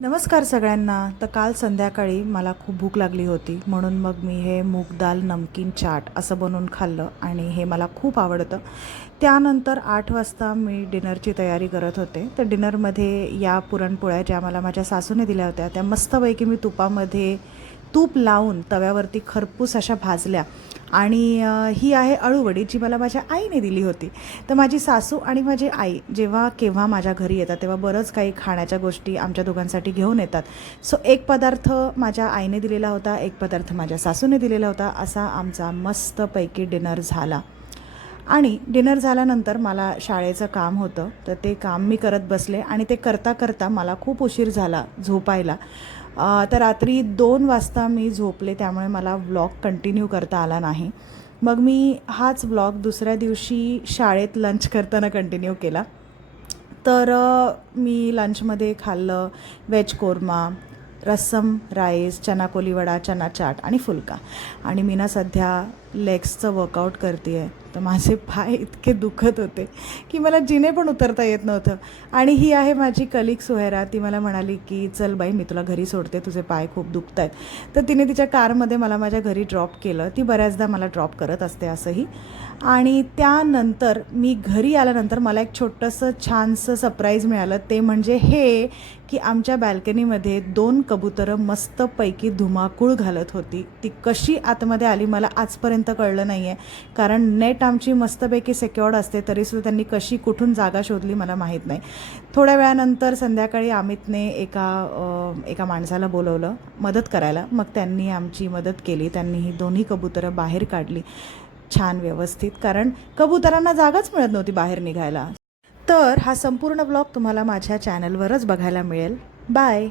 नमस्कार सगळ्यांना. तर काल संध्याकाळी मला खूप भूक लागली होती, म्हणून मग मी हे मूग दाल नमकीन चाट असं बनवून खाल्लं आणि हे मला खूप आवडतं. त्यानंतर 8 वाजता मी डिनरची तयारी करत होते. तर डिनरमध्ये या पुरणपोळ्या ज्या मला माझ्या सासूने दिल्या होत्या, त्या मस्तपैकी मी तुपामध्ये तूप लावून तव्यावरती खरपूस अशा भाजल्या. आणि ही आहे अळूवडी, जी मला माझ्या आईने दिली होती. तर माझी सासू आणि माझी आई जेव्हा केव्हा माझ्या घरी येतात, तेव्हा बरंच काही खाण्याच्या गोष्टी आमच्या दोघांसाठी घेऊन येतात. सो एक पदार्थ माझ्या आईने दिलेला होता, एक पदार्थ माझ्या सासूने दिलेला होता. असा आमचा मस्तपैकी डिनर झाला. आणि डिनर झाल्यानंतर मला शाळेचं काम होतं, तर ते काम मी करत बसले आणि ते करता करता मला खूप उशीर झाला झोपायला. तर रात्री 2 वाजता मी झोपले, त्यामुळे मला व्लॉग कंटिन्यू करता आला नाही. मग मी हाच व्लॉग दुसऱ्या दिवशी शाळेत लंच करताना कंटिन्यू केला. तर मी लंचमध्ये खाल्लं व्हेज कोरमा, रस्सम राईस, चना कोलीवडा, चना चाट आणि फुलका. आणि मी ना सध्या लेग्सचं वर्कआउट करते आहे, तर माझे पाय इतके दुखत होते की मला जिने पण उतरता येत नव्हतं. आणि ही आहे माझी कलिग सुहेरा. ती मला म्हणाली की चल बाई, मी तुला घरी सोडते, तुझे पाय खूप दुखत आहेत. तर तिने तिच्या कारमध्ये मला माझ्या घरी ड्रॉप केलं. ती बऱ्याचदा मला ड्रॉप करत असते असंही. आणि त्यानंतर मी घरी आल्यानंतर मला एक छोटंसं छानसं सरप्राईज मिळालं. ते म्हणजे हे की आमच्या बॅल्कनीमध्ये 2 कबुतरं मस्तपैकी धुमाकूळ घालत होती. ती कशी आतमध्ये आली मला आजपर्यंत कळलं नाही आहे, कारण नेट आमची मस्तपैकी सिक्युअर्ड असते, तरीसुद्धा त्यांनी कशी कुठून जागा शोधली मला माहीत नाही. थोड्या वेळानंतर संध्याकाळी अमितने एका माणसाला बोलवलं मदत करायला. मग त्यांनी आमची मदत केली. त्यांनी ही दोन्ही कबुतरं बाहेर काढली छान व्यवस्थित, कारण कबुतरांना जागाच मिळत नव्हती बाहेर निघायला. तर हा संपूर्ण ब्लॉग तुम्हाला माझ्या चॅनलवरच बघायला मिळेल. बाय.